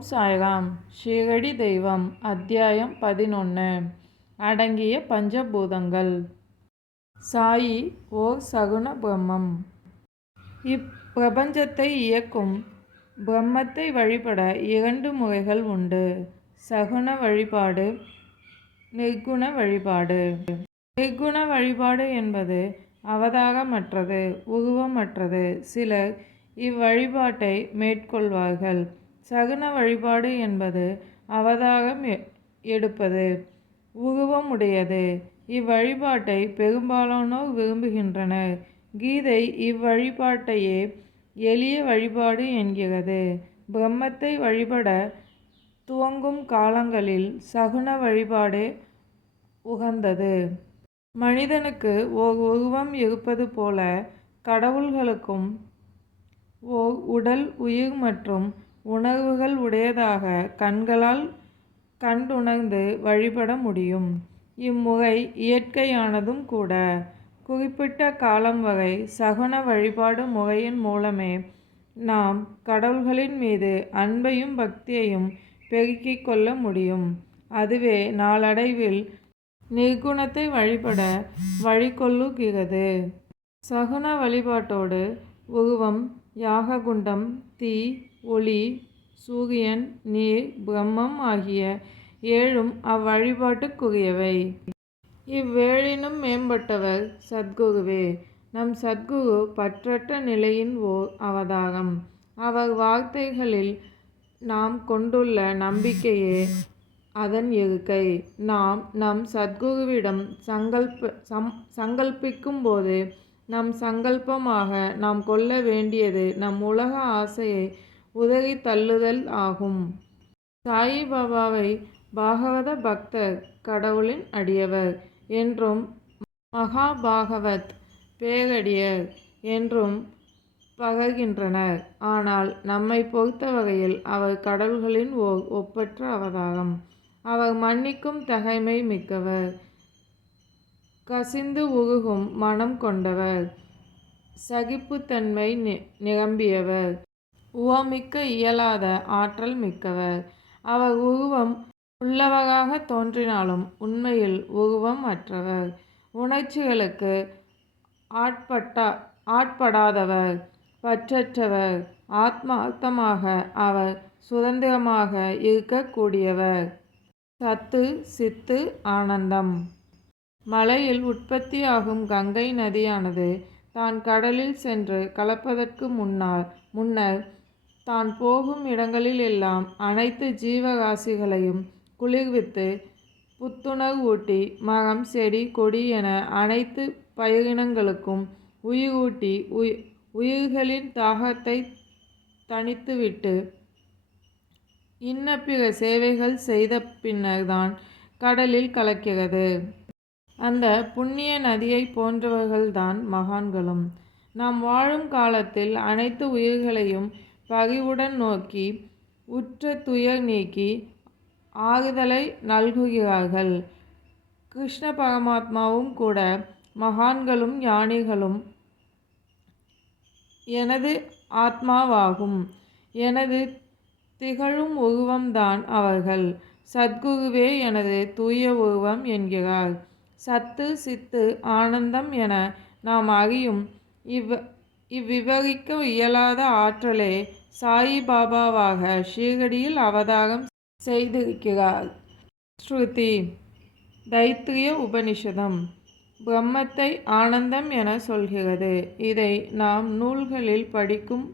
ஓம் சாய்ராம் ஷீரடி தெய்வம் அத்தியாயம் பதினொன்று அடங்கிய பஞ்சபூதங்கள். சாயி ஓர் சகுண பிரம்மம் இப்பிரபஞ்சத்தை இயக்கும் பிரம்மத்தை வழிபட இரண்டு முறைகள் உண்டு. சகுண வழிபாடு நிர்குண வழிபாடு. நிர்குண வழிபாடு என்பது அவதாரமற்றது உருவமற்றது. சிலர் இவ்வழிபாட்டை மேற்கொள்வார்கள். சகுன வழிபாடு என்பது அவதாகம் எடுப்பது. உருவமுடையது இவ்வழிபாட்டை பெரும்பாலானோர் விரும்புகின்றனர். கீதை இவ்வழிபாட்டையே எளிய வழிபாடு என்கிறது. பிரம்மத்தை வழிபட துவங்கும் காலங்களில் சகுன வழிபாடு உகந்தது. மனிதனுக்கு ஓர் உருவம் இருப்பது போல கடவுள்களுக்கும் ஓர் உடல் உயிர் மற்றும் உணர்வுகள் உடையதாக கண்களால் கண்டுணர்ந்து வழிபட முடியும். இம்முறை இயற்கையானதும் கூட. குறிப்பிட்ட காலம் வரை சகுன வழிபாடு முறையின் மூலமே நாம் கடவுள்களின் மீது அன்பையும் பக்தியையும் பெருக்கிக் கொள்ள முடியும். அதுவே நாளடைவில் நிர்குணத்தை வழிபட வழிகொள்ளுகிறது. சகுன வழிபாட்டோடு உருவம் யாககுண்டம் தீ ஒளி சூரியன் நீர் பிரம்மம் ஆகிய ஏழும் அவ்வழிபாட்டுக்குரியவை. இவ்வேழினும் மேம்பட்டவர் சத்குருவே. நம் சத்குரு பற்றற்ற நிலையின் ஓர் அவதாரம். அவர் வார்த்தைகளில் நாம் கொண்டுள்ள நம்பிக்கையே அதன் இருக்கை நாம் நம் சத்குருவிடம் சங்கல்ப சம் சங்கல்பிக்கும் போது நம் சங்கல்பமாக நாம் கொள்ள வேண்டியது நம் உலக ஆசையை உதறி தள்ளுதல் ஆகும். சாயிபாபாவை பாகவத பக்தர் கடவுளின் அடியவர் என்றும் மகாபாகவத் பேரடியர் என்றும் பகர்கின்றனர். ஆனால் நம்மை பொறுத்த வகையில் அவர் கடவுள்களின் ஓர் ஒப்பற்ற அவதாரம். அவர் மன்னிக்கும் தகைமை மிக்கவர். கசிந்து உருகும் மனம் கொண்டவர். சகிப்புத்தன்மை நிரம்பியவர். உவமிக்க இயலாத ஆற்றல் மிக்கவர். அவர் உருவம் உள்ளவராக தோன்றினாலும் உண்மையில் உருவம் அற்றவர். உணர்ச்சிகளுக்கு ஆட்பட்டா ஆட்படாதவர் பற்றற்றவர் ஆத்மார்த்தமாக அவர் சுதந்திரமாக இருக்கக்கூடியவர். சத்து சித்து ஆனந்தம். மலையில் உற்பத்தியாகும் கங்கை நதியானது தான் கடலில் சென்று கலப்பதற்கு முன்னால் முன்னர் தான் போகும் இடங்களில் எல்லாம் அனைத்து ஜீவராசிகளையும் குளிர்வித்து புத்துணர்வூட்டி மரம் செடி கொடி என அனைத்து பயிரினங்களுக்கும் உயிரூட்டி உய் உயிர்களின் தாகத்தை தணித்துவிட்டு இன்ன பிற சேவைகள் செய்த பின்னர்தான் கடலில் கலக்கிறது. அந்த புண்ணிய நதியை போன்றவர்கள்தான் மகான்களும். நாம் வாழும் காலத்தில் அனைத்து உயிர்களையும் பகிவுடன் நோக்கி உற்ற துயர் நீக்கி ஆறுதலை நல்குகிறார்கள். கிருஷ்ண பரமாத்மாவும் கூட மகான்களும் ஞானிகளும் எனது ஆத்மாவாகும். எனது திகழும் உருவம்தான் அவர்கள். சத்குருவே எனது தூய உருவம் என்கிறார். சத்து சித்து ஆனந்தம் என நாம் அறியும் இவ் இவ்விவரிக்க இயலாத ஆற்றலே சாயிபாபாவாக ஷீரடியில் அவதாரம் செய்திருக்கிறார். ஸ்ருதி தைத்திரிய உபனிஷதம். பிரம்மத்தை ஆனந்தம் என சொல்கிறது. இதை நாம் நூல்களில் படிக்கும்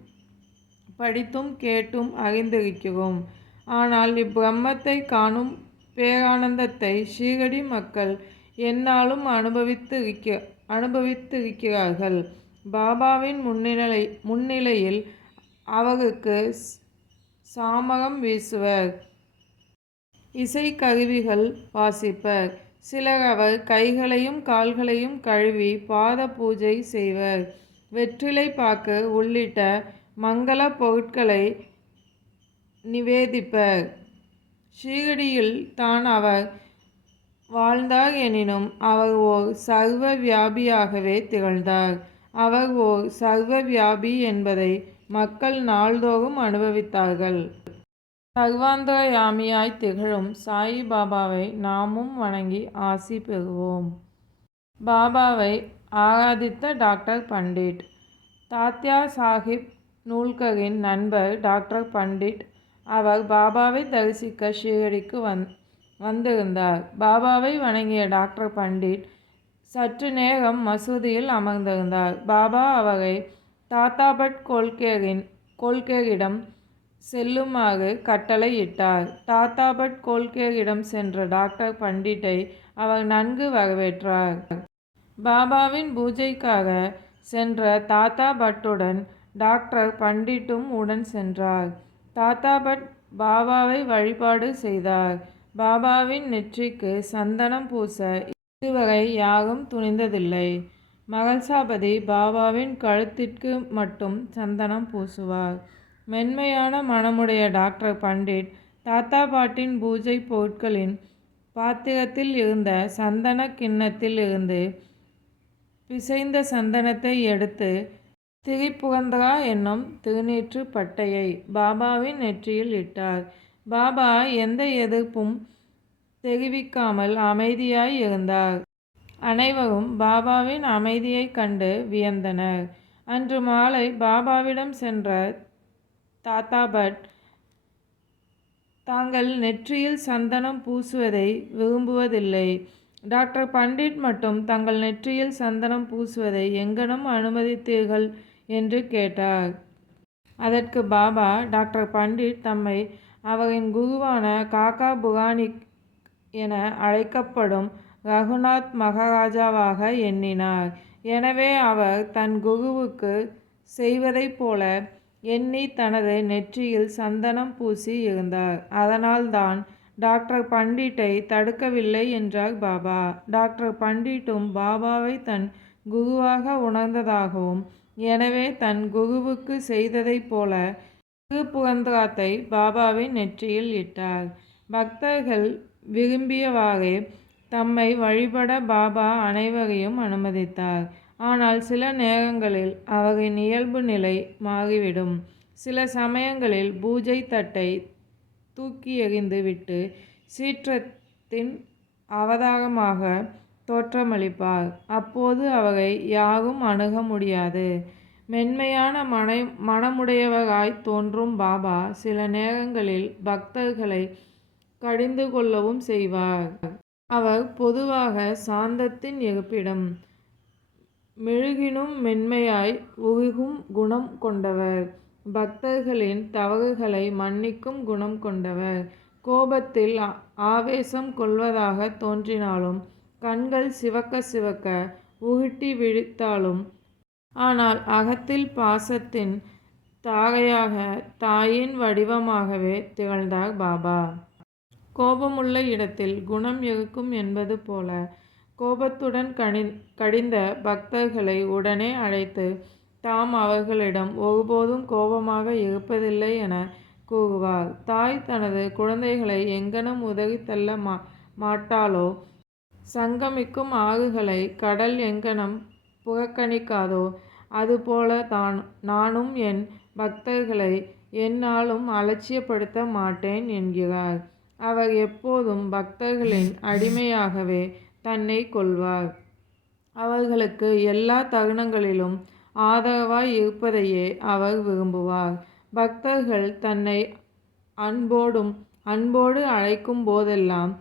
படித்தும் கேட்டும் அறிந்திருக்கிறோம். ஆனால் இப்பிரம்மத்தை காணும் பேரானந்தத்தை ஷீரடி மக்கள் என்னாலும் அனுபவித்து இருக்க அனுபவித்திருக்கிறார்கள். பாபாவின் முன்னிலை முன்னிலையில் அவருக்கு சாமகம் வீசுவர். இசைக்கருவிகள் வாசிப்பர். சிலர் அவர் கைகளையும் கால்களையும் கழுவி பாத பூஜை செய்வர். வெற்றிலை பாக்கு உள்ளிட்ட மங்கள பொருட்களை நிவேதிப்பர். ஷீரடியில் தான் அவர் வாழ்ந்தார் எனினும் அவர் ஓர் சர்வ வியாபியாகவே திகழ்ந்தார். அவர் ஓர் சர்வ வியாபி என்பதை மக்கள் நாள்தோறும் அனுபவித்தார்கள். சர்வாந்தரயாமியாய் திகழும் சாயி பாபாவை நாமும் வணங்கி ஆசி பெறுவோம். பாபாவை ஆராதித்த டாக்டர் பண்டிட் தாத்யா சாஹிப் நூல்கரின் நண்பர் டாக்டர் பண்டிட் அவர் பாபாவை தரிசிக்க ஷீரடிக்கு வந் வந்திருந்தார். பாபாவை வணங்கிய டாக்டர் பண்டிட் சற்று நேரம் மசூதியில் அமர்ந்திருந்தார். பாபா அவரை தாத்தாபட் கோல்கேரின் கோல்கேரிடம் செல்லுமாறு கட்டளையிட்டார் தாத்தாபட் கோல்கேரிடம் சென்ற டாக்டர் பண்டிட்டை அவர் நன்கு வரவேற்றார். பாபாவின் பூஜைக்காக சென்ற தாத்தா பட்டுடன் டாக்டர் பண்டிட்டும் உடன் சென்றார். தாத்தா பட் பாபாவை வழிபாடு செய்தார். பாபாவின் நெற்றிக்கு சந்தனம் பூச இதுவரை யாரும் துணிந்ததில்லை. மகள்சாபதி பாபாவின் கழுத்திற்கு மட்டும் சந்தனம் பூசுவார். மென்மையான மனமுடைய டாக்டர் பண்டிட் தாத்தா பாட்டின் பூஜை பொருட்களின் பாத்திரத்தில் இருந்த சந்தன கிண்ணத்தில் இருந்து பிசைந்த சந்தனத்தை எடுத்து திரிபுகந்தரா என்னும் திருநீற்று பட்டையை பாபாவின் நெற்றியில் இட்டார். பாபா எந்த எதிர்ப்பும் தெரிவிக்காமல் அமைதியாய் இருந்தார். அனைவரும் பாபாவின் அமைதியைக் கண்டு வியந்தனர். அன்று மாலை பாபாவிடம் சென்ற தாத்தா பட் தாங்கள் நெற்றியில் சந்தனம் பூசுவதை விரும்புவதில்லை. டாக்டர் பண்டிட் மட்டும் தங்கள் நெற்றியில் சந்தனம் பூசுவதை எங்கனும் அனுமதித்தீர்கள் என்று கேட்டார். அதற்கு பாபா டாக்டர் பண்டிட் தம்மை அவரின் குருவான காக்கா புகானிக் என அழைக்கப்படும் ரகுநாத் மகாராஜாவாக எண்ணினார். எனவே அவர் தன் குருவுக்கு செய்வதைப் போல எண்ணி தனது நெற்றியில் சந்தனம் பூசி இருந்தார். அதனால்தான் டாக்டர் பண்டிட்டை தடுக்கவில்லை என்றார் பாபா. டாக்டர் பண்டிட்டும் பாபாவை தன் குருவாக உணர்ந்ததாகவும் எனவே தன் குருவுக்கு செய்ததைப் போல திருப்புகந்திராத்தை பாபாவின் நெற்றியில் இட்டார். பக்தர்கள் விரும்பியவாறே தம்மை வழிபட பாபா அனைவரையும் அனுமதித்தார். ஆனால் சில நேரங்களில் அவரின் இயல்பு நிலை மாறிவிடும். சில சமயங்களில் பூஜை தட்டை தூக்கி எறிந்து விட்டு சீற்றத்தின் அவதாரமாக தோற்றமளிப்பார். அப்போது அவரை யாரும் அணுக முடியாது. மென்மையான மனை மனமுடையவராய் தோன்றும் பாபா சில நேரங்களில் பக்தர்களை கடிந்து கொள்ளவும் செய்வார். அவர் பொதுவாக சாந்தத்தின் இருப்பிடம் மெழுகினும் மென்மையாய் உருகும் குணம் கொண்டவர். பக்தர்களின் தவறுகளை மன்னிக்கும் குணம் கொண்டவர். கோபத்தில் ஆவேசம் கொள்வதாக தோன்றினாலும் கண்கள் சிவக்க சிவக்க உருட்டி விழித்தாலும் ஆனால் அகத்தில் பாசத்தின் தாகையாக தாயின் வடிவமாகவே திகழ்ந்தார் பாபா. கோபமுள்ள இடத்தில் குணம் இருக்கும் என்பது போல கோபத்துடன் கணி கடிந்த பக்தர்களை உடனே அழைத்து தாம் அவர்களிடம் ஒருபோதும் கோபமாக இருப்பதில்லை என கூறுவார். தாய் தனது குழந்தைகளை எங்கனம் உதவி தள்ள மா மாட்டாளோ? சங்கமிக்கும் ஆறுகளை கடல் எங்கனம் புறக்கணிக்காதோ? அதுபோல தான் நானும் என் பக்தர்களை என்னாலும் அலட்சியப்படுத்த மாட்டேன் என்கிறார். அவர் எப்போதும் பக்தர்களின் அடிமையாகவே தன்னை கொள்வார். அவர்களுக்கு எல்லா தருணங்களிலும் ஆதரவாய் இருப்பதையே அவர் விரும்புவார். பக்தர்கள் தன்னை அன்போடும் அன்போடு அழைக்கும் போதெல்லாம்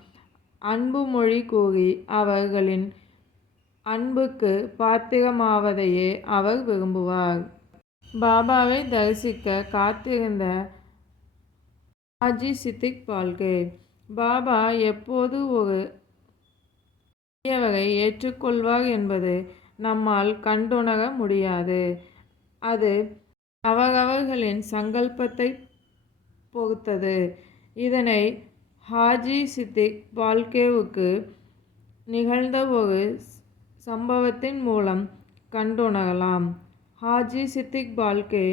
அன்பு மொழி கூறி அவர்களின் அன்புக்கு பாத்திரமாவதையே அவர் விரும்புவார். பாபாவை தரிசிக்க காத்திருந்த ஹாஜி சித்திக் பால்கே. பாபா எப்போது ஒரு பெரியவரை ஏற்றுக்கொள்வார் என்பது நம்மால் கண்டுணர முடியாது. அது அவரவர்களின் சங்கல்பத்தை பொறுத்தது. இதனை ஹாஜி சித்திக் பால்கேவுக்கு நிகழ்ந்த ஒரு சம்பவத்தின் மூலம் கண்டுணரலாம். ஹாஜி சித்திக் பால்கே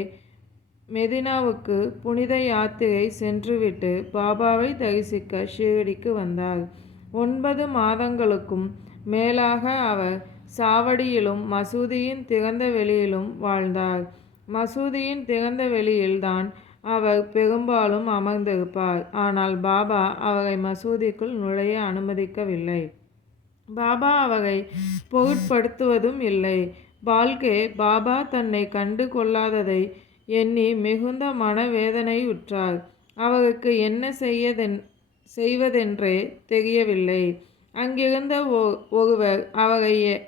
மெதினாவுக்கு புனித யாத்திரை சென்றுவிட்டு பாபாவை தரிசிக்க ஷீரடிக்கு வந்தார் ஒன்பது மாதங்களுக்கும் மேலாக அவர் சாவடியிலும் மசூதியின் திறந்த வெளியிலும் வாழ்ந்தார். மசூதியின் திறந்த வெளியில்தான் அவர் பெரும்பாலும் அமர்ந்திருப்பார். ஆனால் பாபா அவரை மசூதிக்குள் நுழைய அனுமதிக்கவில்லை. பாபா அவரை பொருட்படுத்துவதும் இல்லை. பால்கே பாபா தன்னை கண்டு கொள்ளாததை எண்ணி மிகுந்த மனவேதனையுற்றாள். அவருக்கு என்ன செய்யதென் செய்வதென்றே தெரியவில்லை. அங்கிருந்த ஒ- ஒருவர் அவரை ஏ-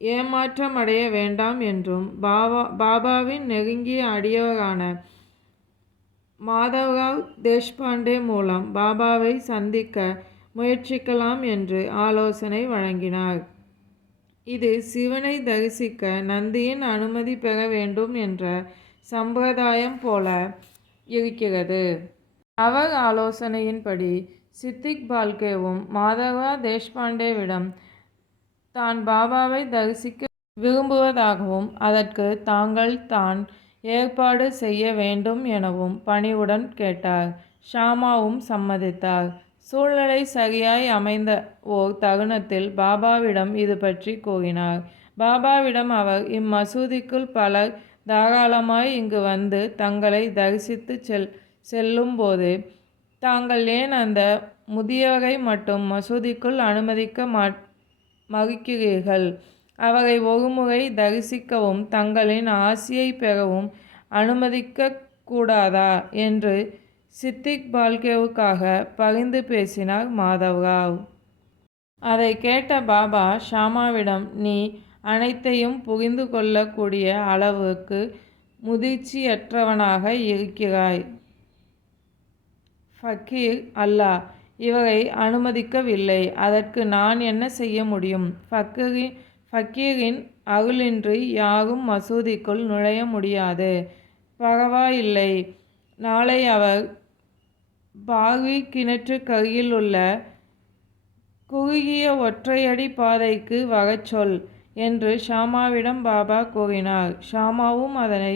ஏமாற்றமடைய வேண்டாம் என்றும் பாபா பாபாவின் நெருங்கிய அடியவரான மாதவராவ் தேஷ்பாண்டே மூலம் பாபாவை சந்திக்க முயற்சிக்கலாம் என்று ஆலோசனை வழங்கினார். இது சிவனை தரிசிக்க நந்தியின் அனுமதி பெற வேண்டும் என்ற சம்பிரதாயம் போல இருக்கிறது. அவர் ஆலோசனையின்படி சித்திக் பால்கேவும் மாதவா தேஷ்பாண்டேவிடம் தான் பாபாவை தரிசிக்க விரும்புவதாகவும் அதற்கு தாங்கள் தான் ஏற்பாடு செய்ய வேண்டும் எனவும் பணிவுடன் கேட்டார். ஷாமாவும் சம்மதித்தார். சூழ்நிலை சரியாய் அமைந்த ஓர் தருணத்தில் பாபாவிடம் இது பற்றி கூறினார். பாபாவிடம் அவர் இம்மசூதிக்குள் பலர் தாராளமாய் இங்கு வந்து தங்களை தரிசித்து செல் செல்லும்போது தாங்கள் ஏன் அந்த முதியவரை மட்டும் மசூதிக்குள் அனுமதிக்க மா மறுக்கிறீர்கள்? அவரை ஒருமுறை தரிசிக்கவும் தங்களின் ஆசியை பெறவும் அனுமதிக்க கூடாதா? என்று சித்திக் பால்கேவுக்காக பகிர்ந்து பேசினார் மாதவ்ராவ். அதை கேட்ட பாபா ஷாமாவிடம் நீ அனைத்தையும் புரிந்து கொள்ளக்கூடிய அளவுக்கு முதிர்ச்சியற்றவனாக இருக்கிறாய். ஃபக்கீர் அல்லாஹ் இவரை அனுமதிக்கவில்லை. அதற்கு நான் என்ன செய்ய முடியும்? ஃபக்கீரின் ஃபக்கீரின் அருளின்றி யாரும் மசூதிக்குள் நுழைய முடியாது. பரவாயில்லை. நாளை அவர் பாவி கிணற்றுக்கருகில் உள்ள குறுகிய ஒற்றையடி பாதைக்கு வரச் சொல். என்று ஷாமாவிடம் பாபா கூறினார். ஷாமாவும் அதனை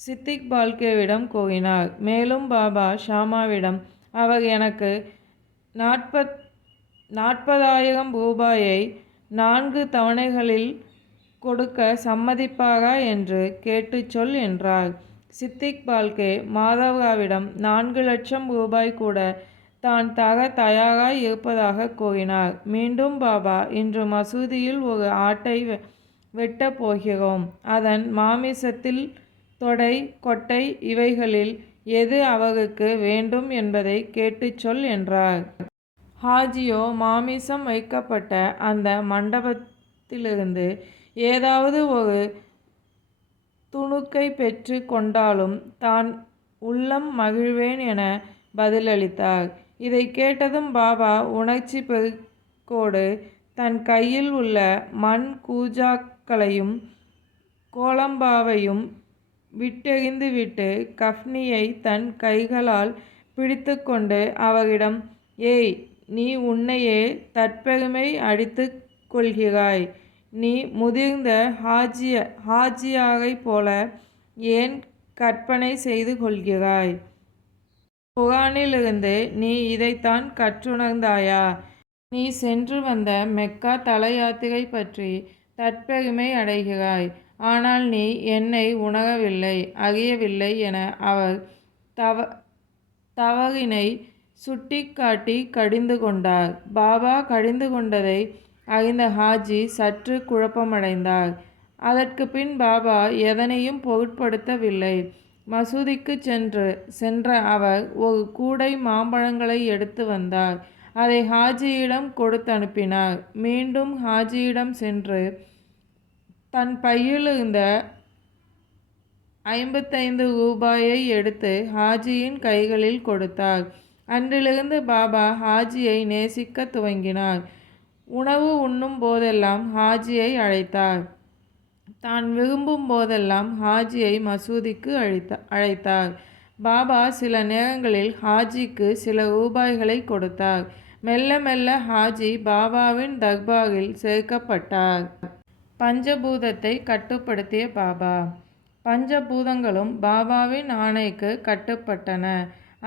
சித்திக் பால்கேவிடம் கூறினார். மேலும் பாபா ஷாமாவிடம் அவர் எனக்கு நாற்பத் நாற்பதாயிரம் ரூபாயை நான்கு தவணைகளில் கொடுக்க சம்மதிப்பாரா என்று கேட்டுச் சொல் என்றார். சித்திக் பால்கே மாதவ்ராவிடம் நான்கு லட்சம் ரூபாய் கூட தான் தக தயாராய் இருப்பதாக கூறினார். மீண்டும் பாபா இன்று மசூதியில் ஒரு ஆட்டை வெ- வெட்டப் போகிறோம். அதன் மாமிசத்தில் தொடை கொட்டை இவைகளில் எது அவருக்கு வேண்டும் என்பதை கேட்டுச் சொல் என்றார். ஹாஜியோ மாமிசம் வைக்கப்பட்ட அந்த மண்டபத்திலிருந்து ஏதாவது ஒரு துணுக்கை பெற்று கொண்டாலும் தான் உள்ளம் மகிழ்வேன் என பதிலளித்தார். இதை கேட்டதும் பாபா உணர்ச்சி பெருக்கோடு தன் கையில் உள்ள மண் கூஜாக்களையும் கோலம்பாவையும் விட்டெறிந்துவிட்டு கஃப்னியை தன் கைகளால் பிடித்துக்கொண்டு அவரிடம் ஏய் நீ உன்னையே தற்பெருமை அடித்து கொள்கிறாய். நீ முதிர்ந்த ஹாஜிய ஹாஜியாரைப் போல ஏன் கற்பனை செய்து கொள்கிறாய்? குரானிலிருந்து நீ இதைத்தான் கற்றுணர்ந்தாயா? நீ சென்று வந்த மெக்கா தல யாத்திரை பற்றி தற்பெருமை அடைகிறாய். ஆனால் நீ என்னை உணரவில்லை அறியவில்லை என அவர் தவ தவறினை சுட்டிக்காட்டி கடிந்து கொண்டார். பாபா கடிந்து கொண்டதை அறிந்த ஹாஜி சற்று குழப்பமடைந்தார். அதற்கு பின் பாபா எதனையும் பொருட்படுத்தவில்லை. மசூதிக்கு சென்று சென்ற அவர் ஒரு கூடை மாம்பழங்களை எடுத்து வந்தார். அதை ஹாஜியிடம் கொடுத்து அனுப்பினார். மீண்டும் ஹாஜியிடம் சென்று தன் பையில் இருந்த ஐம்பத்தைந்து ரூபாயை எடுத்து ஹாஜியின் கைகளில் கொடுத்தார். அன்றிலிருந்து பாபா ஹாஜியை நேசிக்க துவங்கினார். உணவு உண்ணும் போதெல்லாம் ஹாஜியை அழைத்தார். தான் விரும்பும் போதெல்லாம் ஹாஜியை மசூதிக்கு அழைத்த அழைத்தார். பாபா சில நேரங்களில் ஹாஜிக்கு சில ரூபாய்களை கொடுத்தார். மெல்ல மெல்ல ஹாஜி பாபாவின் தர்பாரில் சேர்க்கப்பட்டார். பஞ்சபூதத்தை கட்டுப்படுத்திய பாபா. பஞ்சபூதங்களும் பாபாவின் ஆணைக்கு கட்டுப்பட்டன.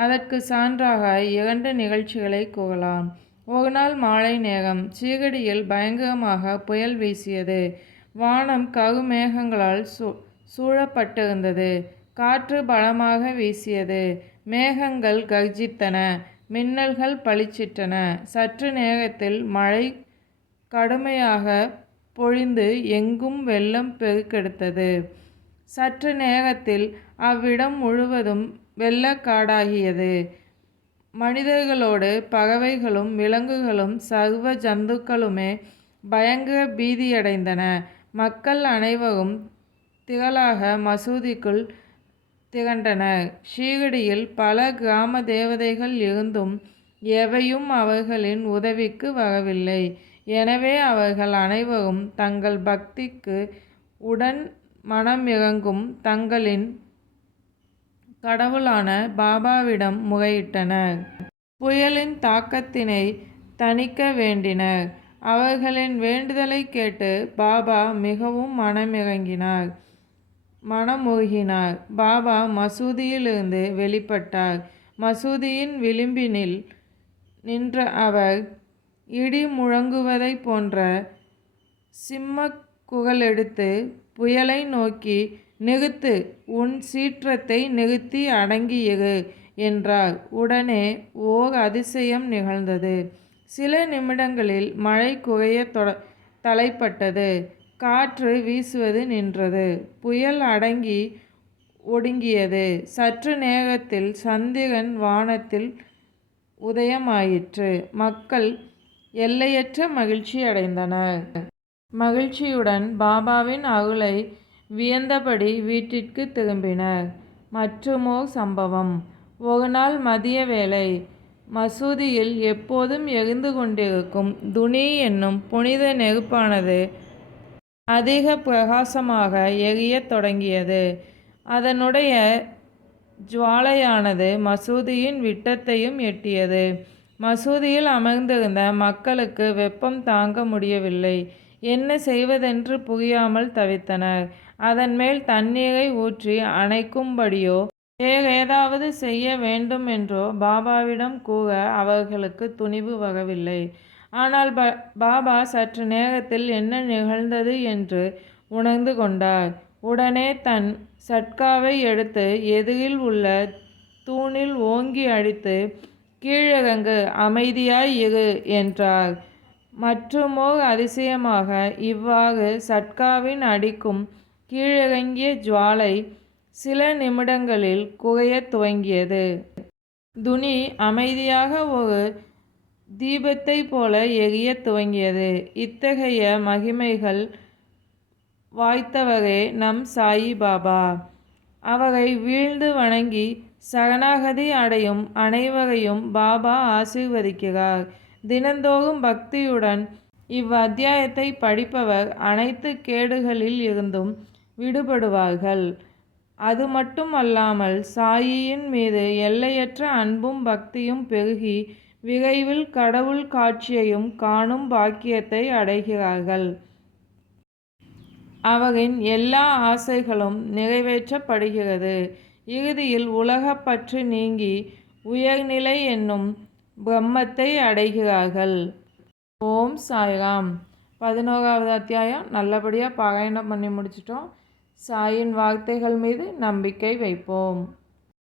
அதற்கு சான்றாக இரண்டு நிகழ்ச்சிகளை கூறலாம். ஒரு நாள் மாலை நேரம் சீகடியில் பயங்கரமாக புயல் வீசியது. வானம் கருமேகங்களால் சூ சூழப்பட்டிருந்தது காற்று பலமாக வீசியது. மேகங்கள் கர்ஜித்தன. மின்னல்கள் பளிச்சிட்டன. சற்று நேரத்தில் மழை கடுமையாக பொழிந்து எங்கும் வெள்ளம் பெருக்கெடுத்தது. சற்று நேரத்தில் அவ்விடம் முழுவதும் வெள்ளக்காடாகியது. மனிதர்களோடு பறவைகளும் விலங்குகளும் சர்வ ஜந்துக்களுமே பயங்கர பீதியடைந்தன. மக்கள் அனைவரும் திரளாக மசூதிக்குள் திரண்டனர். ஷீரடியில் பல கிராம தேவதைகள் இருந்தும் எவையும் அவர்களின் உதவிக்கு வரவில்லை. எனவே அவர்கள் அனைவரும் தங்கள் பக்திக்கு உடன் மனமிரங்கும் தங்களின் கடவுளான பாபாவிடம் முறையிட்டனர். புயலின் தாக்கத்தினை தணிக்க வேண்டினர். அவர்களின் வேண்டுதலைக் கேட்டு பாபா மிகவும் மனமிரங்கினார் மனமுருகினார். பாபா மசூதியிலிருந்து வெளிப்பட்டார். மசூதியின் விளிம்பினில் நின்ற அவர் இடி முழங்குவதைப் போன்ற சிம்ம குகலெடுத்து புயலை நோக்கி நிறுத்து உன் சீற்றத்தை நிறுத்தி அடங்கியது என்றார். உடனே ஓர் அதிசயம் நிகழ்ந்தது. சில நிமிடங்களில் மழை குறையத் தலைப்பட்டது. காற்று வீசுவது நின்றது. புயல் அடங்கி ஒடுங்கியது. சற்று நேரத்தில் சந்திரன் வானத்தில் உதயமாயிற்று. மக்கள் எல்லையற்ற மகிழ்ச்சி அடைந்தனர் மகிழ்ச்சியுடன் பாபாவின் அருளை வியந்தபடி வீட்டிற்கு திரும்பினர். மற்றுமோ சம்பவம். ஒரு நாள் மதிய வேளை. மசூதியில் எப்போதும் எரிந்து கொண்டிருக்கும் துனி என்னும் புனித நெருப்பானது அதிக பிரகாசமாக எரியத் தொடங்கியது. அதனுடைய ஜுவாலையானது மசூதியின் விட்டத்தையும் எட்டியது. மசூதியில் அமர்ந்திருந்த மக்களுக்கு வெப்பம் தாங்க முடியவில்லை. என்ன செய்வதென்று புரியாமல் தவித்தனர். அதன்மேல் தண்ணீரை ஊற்றி அணைக்கும்படியோ வேறு ஏதாவது செய்ய வேண்டும் என்றோ பாபாவிடம் கூற அவர்களுக்கு துணிவு வரவில்லை. ஆனால் ப பாபா சற்று நேரத்தில் என்ன நிகழ்ந்தது என்று உணர்ந்து கொண்டார். உடனே தன் சட்காவை எடுத்து எதிரில் உள்ள தூணில் ஓங்கி அடித்து கீழறங்கு அமைதியாய் இரு என்றார். மற்றுமோர் அதிசயமாக இவ்வாறு சட்காவின் அடிக்கும் கீழிறங்கிய ஜுவாலை சில நிமிடங்களில் குறையத் துவங்கியது. துனி அமைதியாக ஒரு தீபத்தைப் போல எரிய துவங்கியது. இத்தகைய மகிமைகள் வாய்த்தவரே நம் சாயி பாபா. அவரை வீழ்ந்து வணங்கி சரணாகதி அடையும் அனைவரையும் பாபா ஆசீர்வதிக்கிறார். தினந்தோறும் பக்தியுடன் இவ்வத்தியாயத்தைப் படிப்பவர் அனைத்து கேடுகளில் இருந்தும் விடுபடுவார்கள். அதுமட்டும் அல்லாமல் சாயியின் மீது எல்லையற்ற அன்பும் பக்தியும் பெருகி விரைவில் கடவுள் காட்சியையும் காணும் பாக்கியத்தை அடைகிறார்கள். அவரின் எல்லா ஆசைகளும் நிறைவேற்றப்படுகிறது. இறுதியில் உலகப் பற்று நீங்கி உயர்நிலை என்னும் பிரம்மத்தை அடைகிறார்கள். ஓம் சாய்ராம். பதினோராவது அத்தியாயம் நல்லபடியாக பாராயணம் பண்ணி முடிச்சிட்டோம். சாயின் வார்த்தைகள் மீது நம்பிக்கை வைப்போம்.